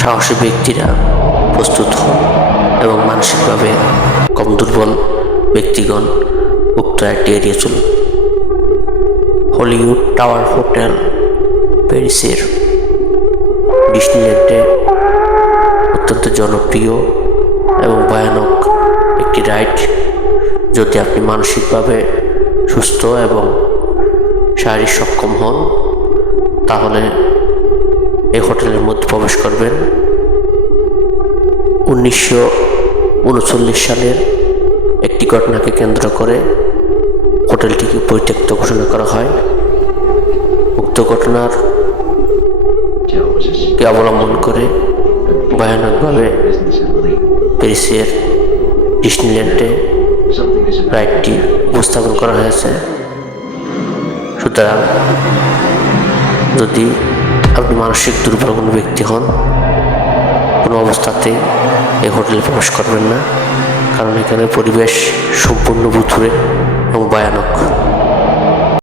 সাহসী ব্যক্তিরা প্রস্তুত হন এবং মানসিকভাবে কম দুর্বল ব্যক্তিগণ উক্ত একটি এড়িয়ে চলুন। হলিউড টাওয়ার হোটেল প্যারিসের ডিসনিল্যান্ডে অত্যন্ত জনপ্রিয় এবং ভয়ানক একটি রাইড। যদি আপনি মানসিকভাবে সুস্থ এবং শারীরিক সক্ষম হন, তাহলে এই হোটেলের মধ্যে প্রবেশ করবেন। উনিশশো উনচল্লিশ সালের একটি ঘটনাকে কেন্দ্র করে হোটেলটিকে পরিত্যক্ত ঘোষণা করা হয়। উক্ত ঘটনার কে অবলম্বন করে ভয়ানকভাবে প্যারিসের ডিসনিল্যান্ডে রাইডটি উপস্থাপন করা হয়েছে। সুতরাং যদি আপনি মানসিক দুর্বল কোনো ব্যক্তি হন, কোনো অবস্থাতে এই হোটেলে প্রবেশ করবেন না। কারণ এখানে পরিবেশ সম্পূর্ণ বুথুরে এবং ভয়ানক।